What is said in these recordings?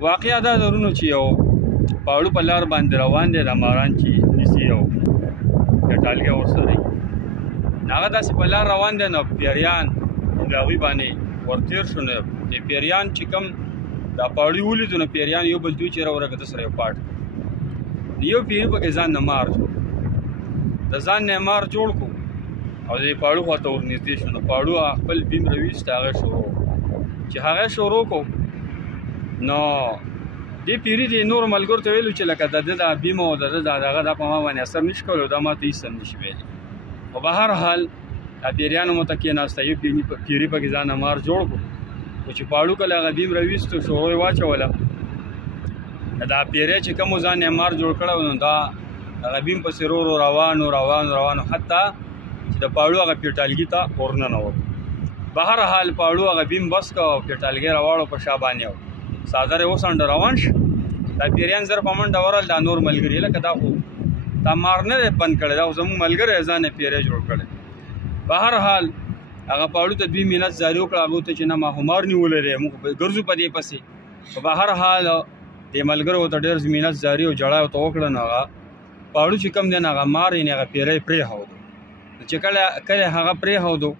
واقعا دا درونو چې یو پاړو په لار باندې روان دی د ماران چې نیسي یو ټالګه ورسره هغه داسې په لار روان دی نو پیریان د هغوی باندې ورتېر شو نو د پیریان چې کوم دا پاړو ولیدو نو پیریان یو بل دوی چې راورګه د سره یو پاټ یو پیری پکې ځان نه مار جوړ د ځان نه مار جوړ کو او د پاړو خواته ورنږدې شو نو پاړو خپل بیم راویست هغه شروع چې هغه شروع کو نو دې پیری دې نور ملګرو ته ویلو چې لکه د د بیم او د دغه د په ما باندې اثر نشي کولو دا ماته هیڅ نشي ویلی خو به هر حال پیریانو مو ته کېناسته یو پیری پکې ځان مار جوړ کو خو چې پاړو کله هغه بیم راویستو شروع یې واچوله دا پیری چې کوم ځان یې مار جوړ کړی نو دا هغه بیم پسې ورو روانو حتی چې د پاړو هغه پیټالګي ته ورننوت به هر حال پاړو هغه بیم بس کو او پیټالګي راواړو په شا باندې و سادر وسنډ روان شو دا پیریان زر په منډه ورل دا نور ملګری لکه دا خو دا مار نه بند کړی دا زموږ ملګری ځان یې پیری جوړ کړی به هر حال هغه پاړو ته 2 منټ جاری وکړه هغه ته چې نه ما همار نیولې دی موږ ګرځو په دې پسې به هر حال د ملګرو ته ډېر منټ جاری او جړا ته وکړه نو هغه پاړو چې کم دی نه هغه مار یې هغه پیری پرې هودو چې کله هغه پرې هودو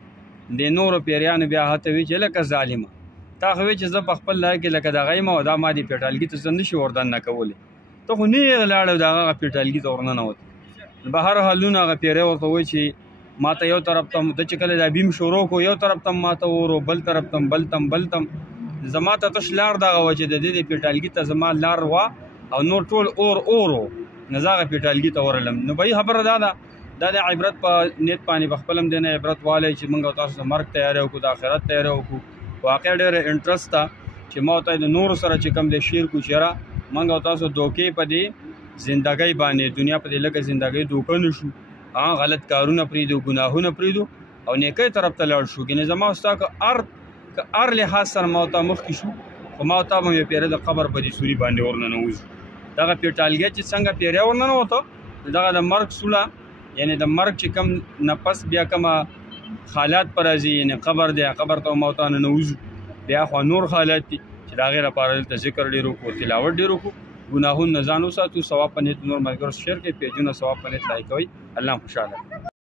د نورو پیریانو بیا هته وی چې لکه ظالمه تا خو چې زه په خپل لای کې لکه دغه یم او دا ما دې پیټالګي ته زه نشي وردن نه کولی ته خو نیغ لاړه د هغه پیټالګي ته ورننوت به هر حالونه هغه پیری ورته وایي چې ما ته یو طرف ته د چې کله دا بیم شروع کو یو طرف ته ما ته ورو بل طرف ته بلتم زما ته تش لار دغه و چې د دې پیټالګي ته زما لار وا او نور ټول اورو نه زه هغه پیټالګي ته ورلم نو به خبره دا د عبرت په نیت باندې په خپل هم دی نه عبرت والی چې موږ تاسو د مرګ تیاری وکړو د آخرت تیاری وکړو واقع ډېره انټرسټ ته چې ما ته د نورو سره چې کوم د شیر کو چېره موږ او تاسو دوکې په دې زندګۍ باندې دنیا په دې لکه زندګۍ دوکه نه شو غلط کارونه پرېږدو ګناهونه پرېږدو او نیکۍ طرف ته لاړ شو ګینې زما ستا که هر لحاظ سره ما ته مخکې شو خو ما ته به مې پیره د قبر په دې سوري باندې ورننوځو دغه پیټالګی چې څنګه پیری ورننوته دغه د مرګ سوله یعنی د مرګ چې کوم نفس بیا کومه حالات پر راځي یعنی قبر دی قبر ته موتان نه وځو بیا خو نور حالات دي چې د هغې لپاره دلته ذکر ډېر وکړو تلاوت ډېر وکړو ګناهونه نه ځان وساتو ثواب په نیت نور ملګرو شیر کړئ پیجونه ثواب په نیت لایک کوئ الله خوشحاله